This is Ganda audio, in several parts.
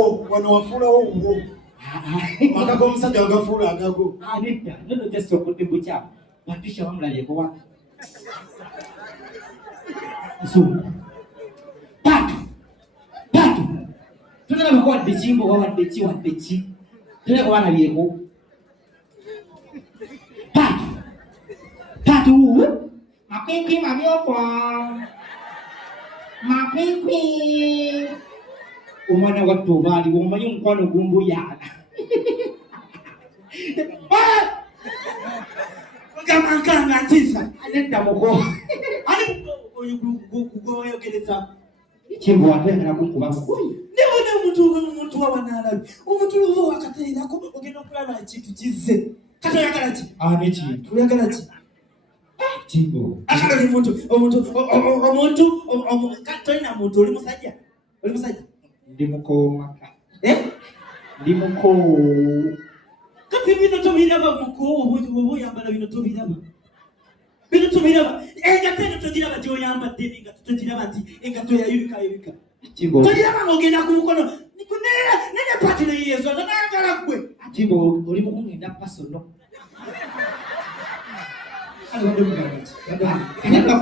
wano wafulawo uwo akago omusajja wagafuula agago nedda nono just okudde bukyamu Patricia wamulalyeko wa Patu tulaba ko wadde kimbo wadde ki tulaba wanalyeko Patu makwikwi mamyoko omwana wattu obaali omanyi omukwano gumbuyana gamankanga ntisa nedda muko ali gugoyogereza kimbo watayagala kunkuba mukoyi nebona omuntu wawanalabi omuntu luvo wakateerako ogenda okulaba ekintu kizze katoyagala ki nekintu oyagala ki kimbo akala omuntu tolina muntu oli musajja ndi mukooma ndi mukoowo kati bino tobiraba mukoowo oba oyambala bino tobiraba engato eno togiraba gyoyambadde engato togiraba nti engato yayulikayulika togiraba ng'ogenda ku mukono nene pati neyezo nayagala gwe kimbo oli mukungenda pasono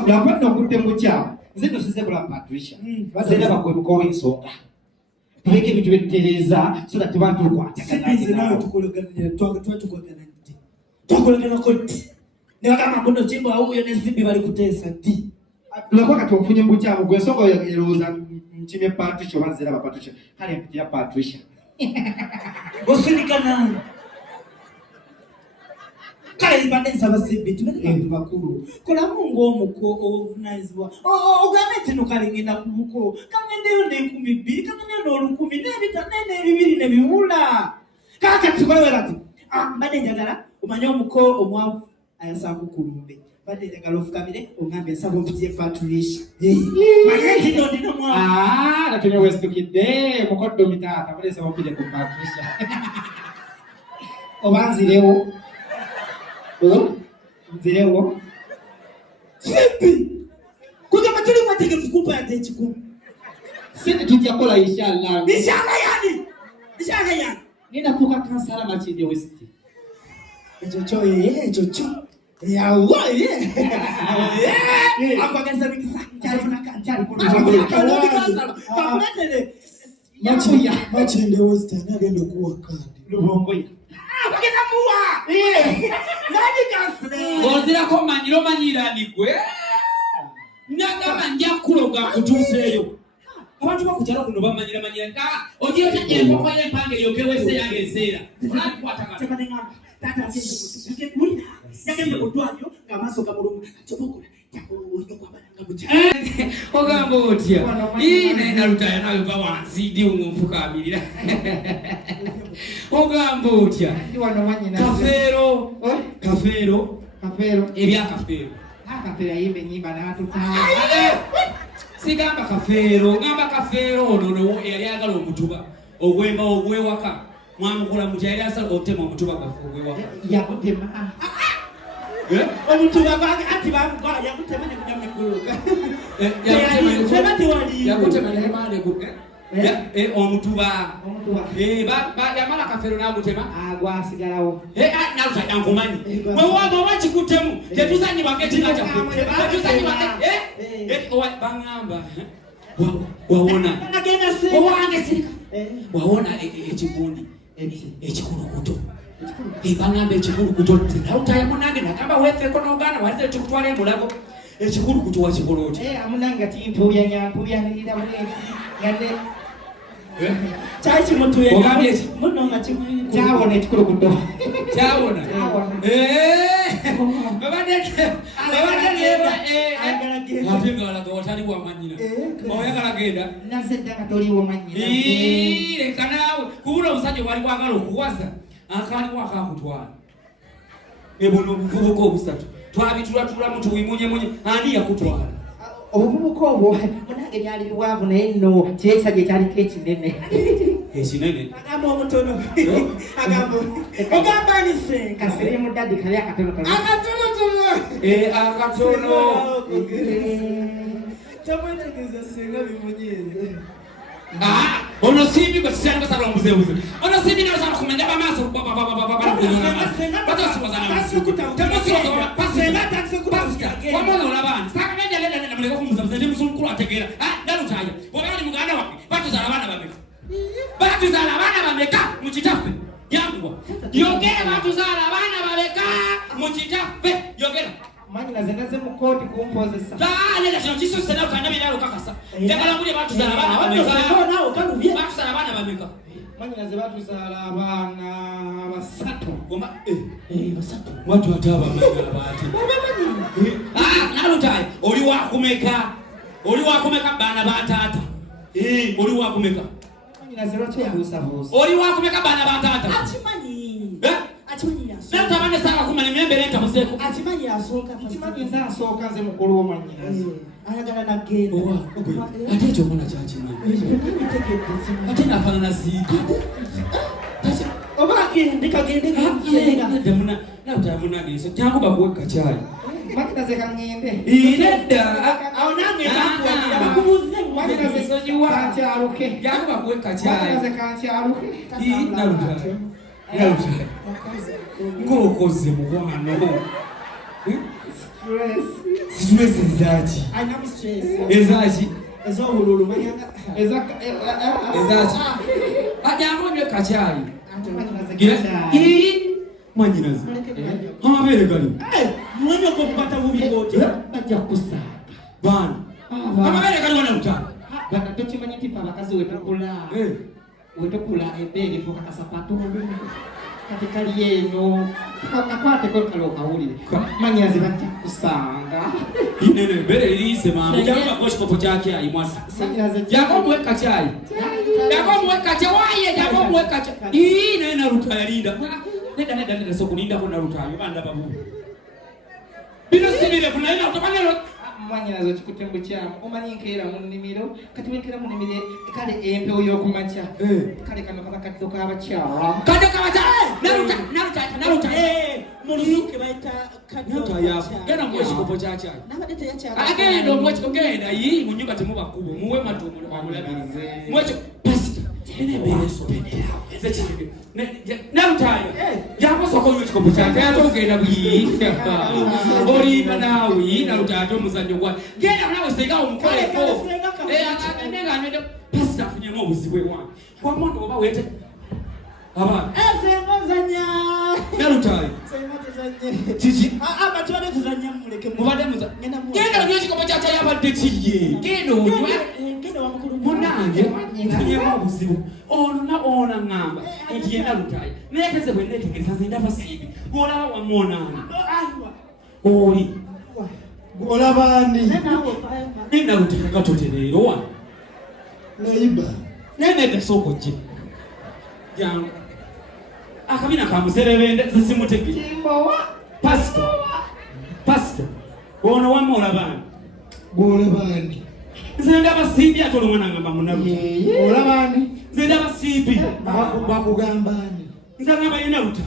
nakwadde okudde mukyamu nze nosize kula Patricia bazenda bakwebuka ow'ensonga tuleke ebintu byetutereeza so that abantu twakolagana ddi nebagamba mbuno kimbo awuyo nezibbi bali kuteesa ddi lwakwa kati ofunye mukyamu gwe ensonga erowooza nkimye Patricia oba nzeraba Patricia kale mpitira Patricia osirika nange kale ibadde nsaba zibbi tunabantu bakulu kolamu ng'omuko obuvunanyizibwa ogambe nti no kale ngenda ku muko kangendeyo n'2,000 kangendeyo n'1,000 n'ebibiri ne biwula kakati kolewera ti mbadde njagala omanye omuko omwavu ayasaako kulumbe badde njagala ofukamire ogambe nsaba ompitire Patricia manye nti no ndina omwavu natonye wesitukidde mukoddo mitaata mulesa ompire ku Patricia oba nzirewo nzirewo Sipi kugamba tuli mwategefu kupa yate ekikumi sente tujja kukola inshallah yani ninafuuka kansala Makindye West ekyo kyo yawa akwagaliza bikisa Makindye West agenda okuwa kandi lubongoya bagenda muwa ozirako manyirani gwe nagamba nja kuloga kutuuseeyo abantu bakukyalo kuno bamanyira ogiyo enkoko y'empanga eyokewese yange enseera yagende kudwaliro ng'amaaso gamuluma kyobokola ogamba otya nalutaya nawe va wansi ndi nfukamirira ogamba otya kafeero ebyakafeero sigamba kafeero ngamba kafeero ono eyali agala omutuba ogwemba ogwewaka mwamukola mutya yali asala otema omutuba gwaffe ogwewaka yakutema omutuba gwange ati bamukola yakutema nekujamekuluka yakutema nemanegu omutuba yamala kafeero nagutema gwasigalawo naluta yankumanyi wewoba kikutemu tetuzanyibwako ekina kyaffe baŋŋamba wawona owange sirika wawona ekigundi ekikulukuto baŋŋamba ekikulukuto nalutaye munange nagamba wefeko nogaana walize ekikutwala emulago ekikulukuto wakikola oti amunange ati mpuyanyampuyanirira yadde kyali kimutuye ogambye eki muno nga kyawona ekikulukuto kyawona ate ngalaga watali wamanyina oyagala genda naze ddanga toliwo manyina leka naawe kubula omusajja wali wagala okuwaza akaliwo akakutwala ebono obuvubuka obusatu twabitulatulamu tuwimunyemunye ani yakutwala obuvubuka obwo munange byali biwanvu naye nno kyesajja ekyaliko ekinene ekinene agamba omutono ogamba nise kasirimu ddadi kali akatonotono akatono tamwetegeza singa bimunyiize ono simbi basana basala mbuze ono simbi na basala kumenda bamaso baba bato sibazana wamona olabana saka nenda lenda na muleka kumuza mzende musukulu ategera ndalutaya obali muganda wapi batuzala abana bameka mukitafe yangwa yogera batuzala abana babeka mukitafe yogera manyi nazendaze mu koti kumpozesa nenda kino kisuse na ukanda bidalo kakasa njagala ngule batuzala abana bameka batuzala abana bameka manyi naze batuzala abana basatu gomba basatu watu ataba manga abati nalutaya oli wakumeka bana batata oli wakumeka manyi naze lwakyebuusa oli wakumeka bana batata Achimanyi yasoka. Nalutaya bane saka kumanya myembere nta museko Achimanyi yasoka. kimanyi nze asooka nze mukulu w'omanyi naze Ayagala na genda. ate ekyo mwana kyakimanyi ate nafaanana siidi Oba kagende nalutaya munageso jangu bakuweka kyali manyi naze kangende nedda awo nange bakubuze manyi naze sojiwa kankyaluke jangu bakuweka manyi kyali naze kankyaluke nalutaya ng'okoze mukwano stress ezaki I'm stress. ezaki Ezobululu mayanga. ezaki ajangu nywe kakyali manyi naze gira kankyaluke mwanyinazi amabere gali Mwenye kupata bubikoti. bajja kusanga bana amabere gali wana lutaya bana tokimanyi tipa abakazi wetukula ebbeere fo kakasapato kati kali eno kakwateko kale okawulire manyi naze bajja kusanga nene bere liyise mangu jangu bakosikopo kyaki ayimwasa manyi naze jangu omuweka kyayi jangu omuweka kya waye jangu omuweka kya naye nalutaya linda nedda sokulindako nalutaya banda babu bino sibirefu naye nalutabanero manyi nazo kikutembo kyamu omanyi nkeera mu nnimiro kati wenkeera mu nnimiro kale empewo y'okumakya kale kano kaba kaddo k'abakyala kaddo k'abakyala nalutaya Mulusuke baita nalutaya genda muwe ekikopo kyakyayi Nabade teyakyala. agenda omuwe ekikopo genda yi mu nyumba temubakubo muwe matu amulabirize muwekyo pasita nalutaya yakosoka onywa ekikopo kyakyayi ate ogenda buyiyika olimba naawe nalutaya ate omuzannyo gwa genda nawe sengawo mukoleko nenga anwedde pasita afunyemu obuzibu ewange wamwana oba wete abaana Ezengozanya. nalutaya Sengozanya. kiki Abatwale tuzanya muleke mubadde muza genda onywa ekikopo kyakyayi abadde kiye genda onywa Ngenda wamukulu. munange nfunyemu obuzibu ono ngamba nti yena lutaya neeteze bwe neetegereza nze ndaba siibi olaba wamwonaani oli Olabani nenda lutaya gatotereero wa neiba nenedde sooka gye jangu akabina kamuserebende zisimutegere kimbowa pasita ono wamma olabaani Olabani nze ndaba siibi ate olumwana ngamba munalutaya Olabani nze ndaba siibi bakugambani nze ngamba yena lutaya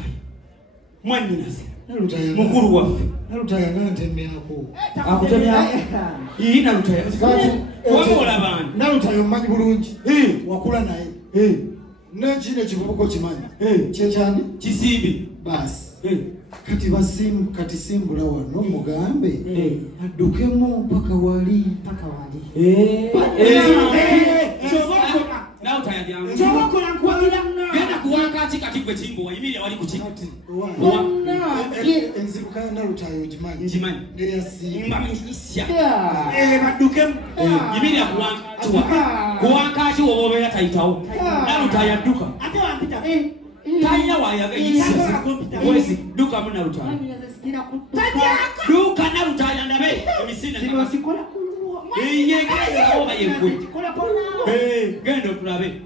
mwannyinaze Nalutaya mukulu waffe Nalutaya nantemyako akutemya iyi nalutaya Kati wamma olabaani Nalutaya omanyi bulungi wakula naye nekino ekivubuko kimanyi kyekyani kisimbi basi kati simbula wano mugambe addukemu mpaka wali nalutaya jangu Chobokola nkwabira mna. genda kuwankaki kati gwe kimbo wayimire wali ku kiko enziruka ya Nalutaya ogimanyi nkimanyi neryasimba mbamisya Baddukemu. yimira kuwankaki woba obeera tayitawo nalutaya adduka Ate wampita. talina wayagayisa wesi dukamu nalutaya duka nalutaya ndabe emisinde yegeerawo bayegwe genda otulabe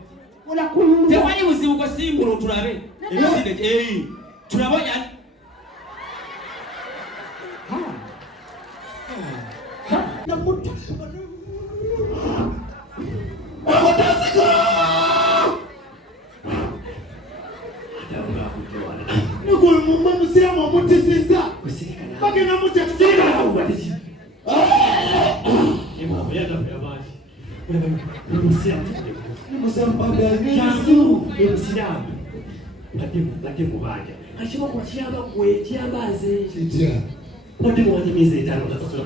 tewali buzibu gwe simbula otulabe emisinde tulabe onya Nugul mumma musiramu omutisisa. Bagenda mutakisira. Imam ya da ya bashi. Wala ba musiramu. Jangu emusiramu ate mubanja kashibokuba kiyambaze ate muwanja emyezi 5 gasosola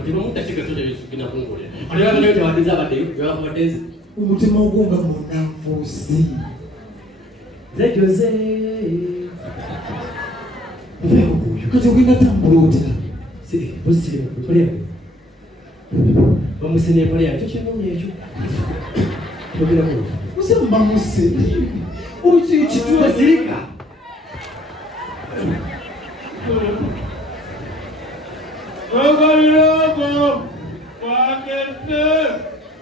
kungulira ate nayo tewadde abaddeyo umutima ogumba munanfuusi zejoze kati ogenda tambula otya busire bamusine empale yakyo kyenoonya ekyo ogeramu musamba muse kitwazirika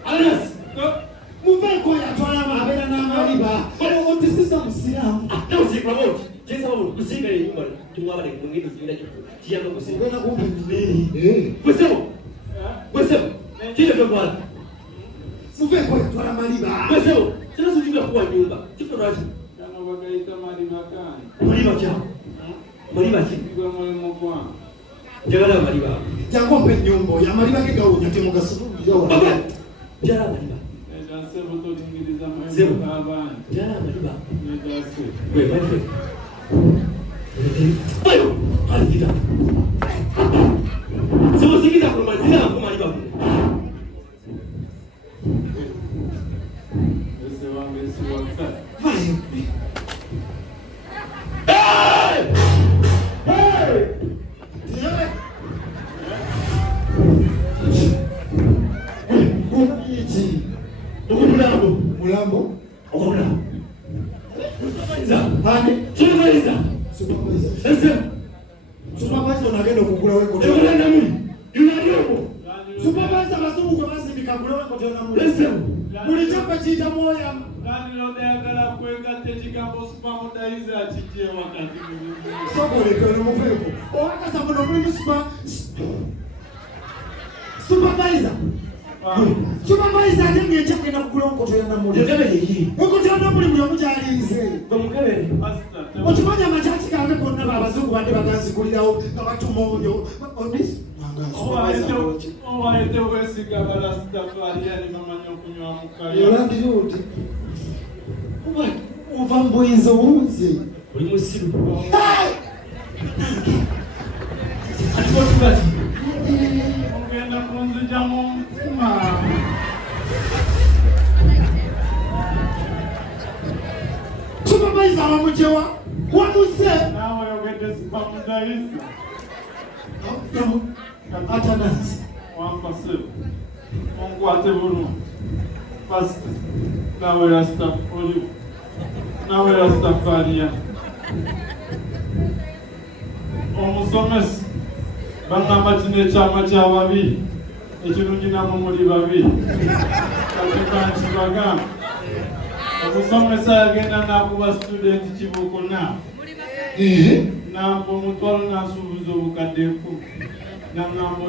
Anas muveeko yatwala abeera n'amaliba otisisa musiraamu namuziikula boti kyensaba bulu kusinkana enyumba tumwabale mungendo zirina kiyamba kusinga ogenda kumpa emmere gwesebo kino tokwala muveeko yatwala amaliba gwesebo kinasujuga kuwa nyumba kikolwaki maliba kya maliba ki njagala amaliba jankompa ennyumba oyo amaliba ge gawunya temugasululira njala amaliba njala amaliba gwe maife ayo alikita simusikiza kumazira kumaliba kuno mulambo supervisor onagenda okugula supervisor abazungu gwe bazindika gula wekotonamuli buli kyapa kiyita mwoya sokolekeno muveeko owakasa muno mulimu supervisor supervisor ate ng'ekya kugenda kugula enkoto ya namuli enkoto ya namuli buli omu gyaliize okimanya amakyaki gange gonna baabazungu badde baganzigulirawo nga batuma oyo olandiri oti ova mbuyinza owunze oli musiru ogenda kunzijamu mufuma supervisor wamujewa wamuze nawe oyogedde sipamudayisa atanansi wampase onkwate bulungi fast nawe rasta oliwo nawe rastafariya omusomesa bangamba kino ekyama ky'ababiri ekirungi namwe muli babiri kati kankibagamba omusomesa yagenda nakuba studenti kibuuko na namba omutwalo nasuubuza obukadde 10 nangamba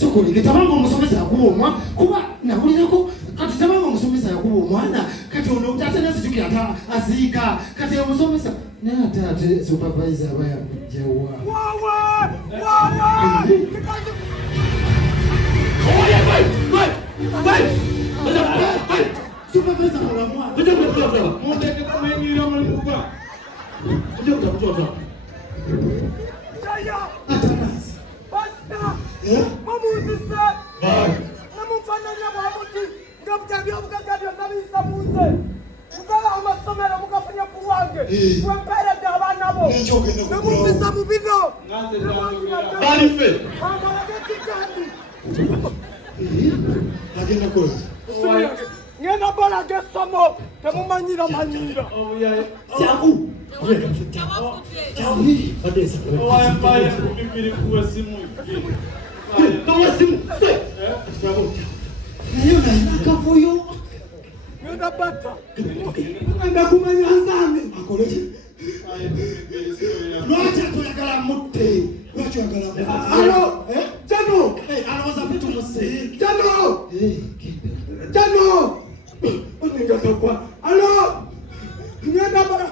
sokolinde tabanga omusomesa yakuba omwana kuba nawulirako kati tabanga omusomesa yakuba omwana kati ono ate nasijukira ata aziika kati omusomesa naye ate ate supervisor aba yamujewa supervisor mulamwa muteke kumuyingira mulikuba atanasi Mamuzise, namufanya mwamuti, ngabujabyo bukagabyo nabisa muze. Mukala amasomero mukafanya kuwange. Kwempere abana bo. Namufisa mubino. balife Kamala gekikandi. agenda kola Ngena bala gesomo, temumanyira manyira. Siaku owayambaye kubibiri kuwe simu simu nayo nainakavuyo Ngena bata. ndakumanya nzange akoleki lwaki atoyagala mutte lwaki oyagala alo jano alowooza vitu muse jano jano onengatokwa alo ngenda bala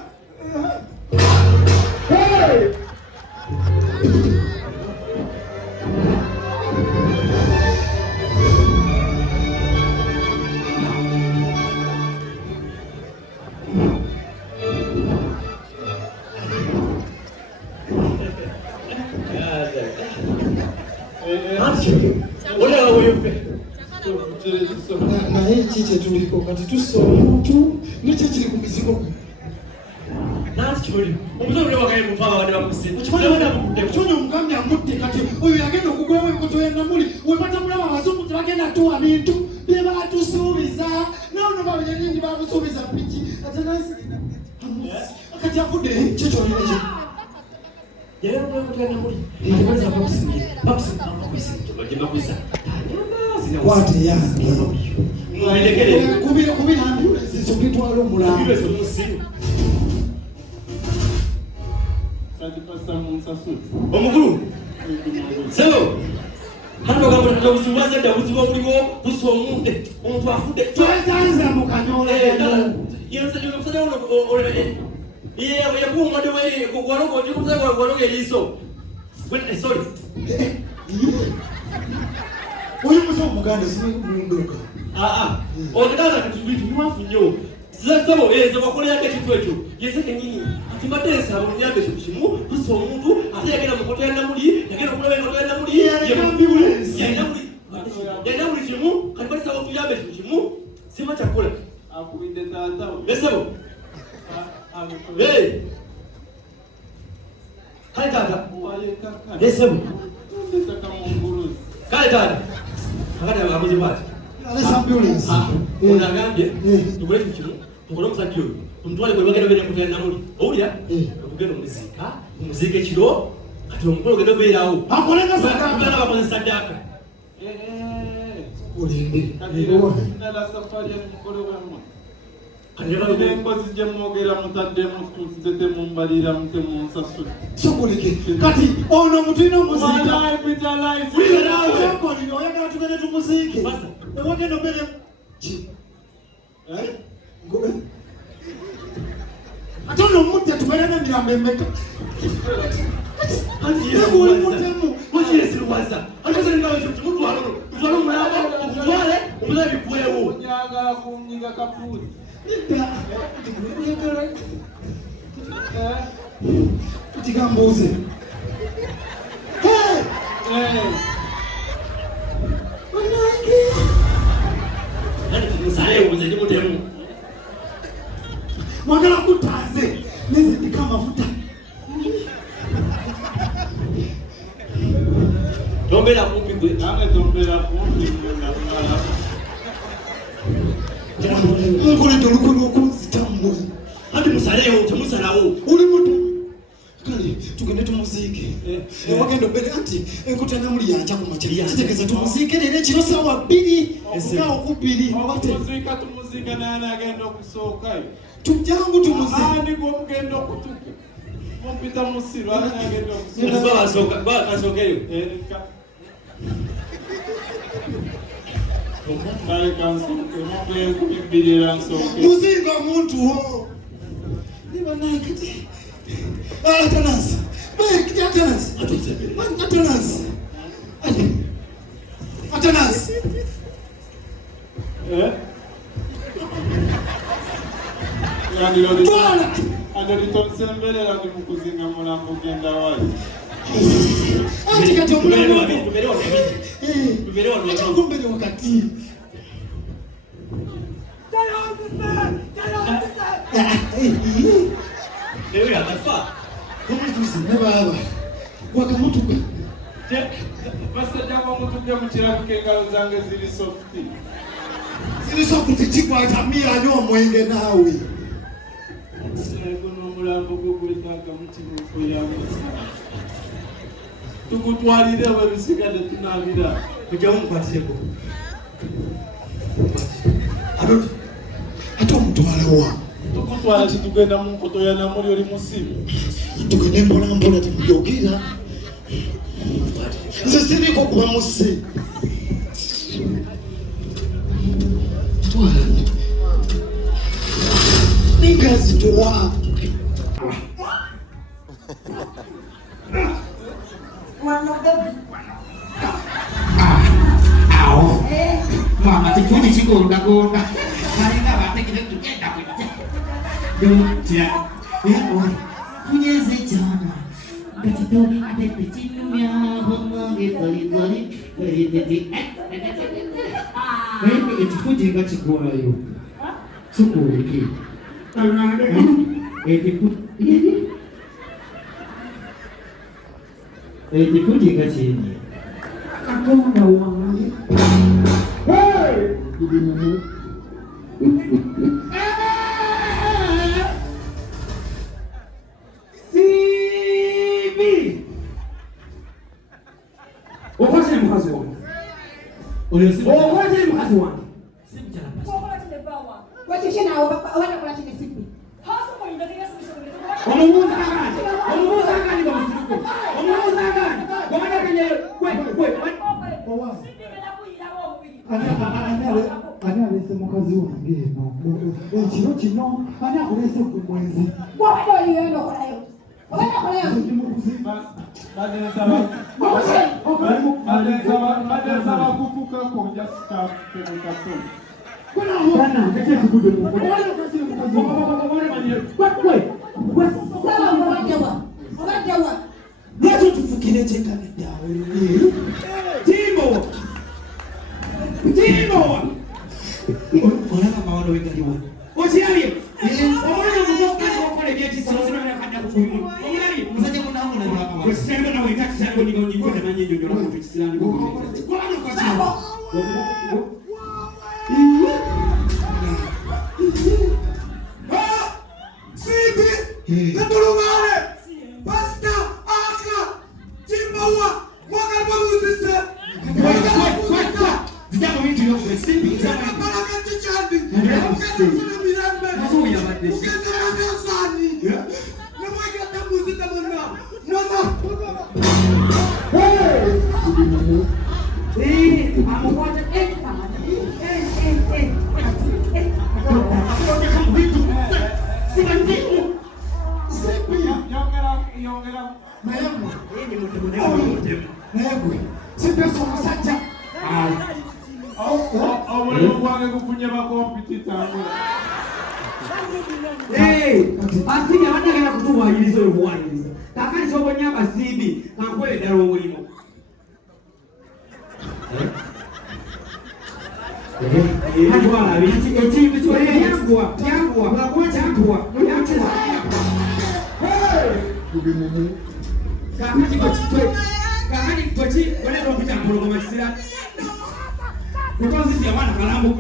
Ole oyope. naye kiki tuliko kati tusa omuntu nekyo kiri ku mizigo Nanti choli. Omuzo bwe wakaye mufaba bade bakuse. kimanyi omugambi amutte kati oyo yagenda okugulawo enkoto y'ennamuli we batamulaba abazungu tebagenda tuwa bintu bye batusuubiza naono babenyenini bamusuubiza piki kati afudde kyo kyolina ekyo Yeye ndio mtana muri. Ndio bakusimye. Bakusimye bakusimye. Baje bakuisa. kwate yange Mwelekele. kubira ambulance zokitwala omulamba Bibe so musimu. Omukulu. Sebo. Hano gamba tukabuziwaze da buziwa buliwo buso omunde. Omuntu afudde. twetanza mu kanyola Yense ndio msada ole. Iye yakuwa ndio wewe kukwaloko ndio kuzaga kwaloko eliso. Sorry. oyo muso omuganda simundoka Oganda kusubitu mwafu nyo. Sebo zeba kole yake kitwecho. Yese kenyini. Atimatesa munyambe shimu buso omuntu ate yagenda mukoto ya namuli yagenda kula mukoto ya namuli ambulance yagenda muri shimu kalipasa okuyambe shimu sima chakula Akubide tata. Besebo hey Hai tata Wale kaka. Besebo Ndetaka munguruzi. Kai tata akada abuze bati alesa ambulance unagambye tukule kimu tukole musajjo tumtwale kwe bagenda bene kutya namuli owulya okugenda omuzika omuzika ekiro kati omukolo genda beerawo akolenga sakana bakoze sadaka olinde Ndala safari ya mukolo wamwe. kanjaba Empozi gye mwogera mutaddemu tuzete mumbalira mute munsasule. sokoleke kati ono mutulina omuzika Life with a life. Sokolino oyagala tugende tumuziike Basa. ewagenda obere ki ngobe ate ono omutte tubeere n'emirambo emeka oli mutemu Waza. Akaza ngawe mtu walo. Mtu mulaba okutwale omulabi kwewo. Nyagala kunyiga kaputi. tigambuuze Musale uze ndi mutemu. mwagala kutanze nezindika amafuta Tombera kumpi gwe. Nange tombera kumpi ngala. nkoledde olukwe lw'okunzitamu Hadi musalewo temusalawo. oli muto kale tugende tumuziike ewagenda obere anti enkuta namuli yanca ku makya kitegeza tumuziike leero ekiro sawa 2 ngawo ku 2 Tumuzika naye anagenda okusookayo. tujjangu tumuziike Ani gw'omugenda okutuka. Mumpita musiru ani agenda okusooka. Ndio basoka, basokeyo. Kale kansuke mugende kubibirira nsooke. muzinga omuntu wo nibanakiti atanasi atanasi atanasi atanasi twala Agalitonsemberera ndi mukuzinga mulambo genda wali. anti kati Tuberewa omulamu tuberewa tuberewa ekikumbere wakati Ewe atafa. omutuzi ne baba wakamutuka Basajja b'omutujja mu kirabika engalo zange ziri softi. ziriso kuti kikwata miyanya omwenge naawe Ego n'omulambo gwo gwetaaga mutima okuyambisa. Tukutwalire we bisigadde tunaabira. Kujja mukwateko. ate omutwalewa Tukutwala titugenda mu nkoto ya namuli oli musimu. tugende mpolampola temujogera nze siriiko kuba musse twala ningazi tuwa awo mama tekuni kigondagonda kalinga bategere tugenda bwite dotya kunyeze cyane gatito ate petinumya honge goli goli goli Ekikuji nga kigwayo. Sukuuliki. Ekikuji nga kyenye. Katonda wange. Sibi. Okoze mukazi wange. Oyo sibi. Okoze mukazi wange. Sibi jala pasi. Kwa chini na wana kula chini sipi. Omubuuza agandi. Omubuuza agandi kwa musiruko. Omubuuza agandi. Wabana kwenye kwe. Ani alese mukazi wange eno. Ekiro kino ani akulese ku mwezi. Wabado yeno kolayo. Wabado kolayo. Badensaba kufuka konja staff kemukato. Bana ndeke kubudo mu. Sawa mwajawa. Lwaki tufukire tekane dawe. Timo. Olaba mawano wegaliwo. Okyali. Omwana mutoka okola ebyekisiro sibana kadda kufumu. Omwali musajja munamu na baba. Wesembe na weta kisango ni ngondi kwa na nyinyo nyola ku kisirani ko. Kwani kwa chama. Sibi. Katulumare. Pasta aka. Timbawa. Mwaka babuzise. Vijana wengi leo kwa sipi vijana baraka tichandi ukenda kuna mirambe ukenda ranga sani na mwaka tamuzika mwana amukwata Yongera. Omulimu gwange gufunye bakompitita. Asinya wanagala kutuwayiriza obuwayiriza. Kakati kyobonya abasimbi kankwere ddala omulimu. Ekintu kyoyanguwa kakati koki olero mpita mpologoma kisira kutonziti abaana kalambo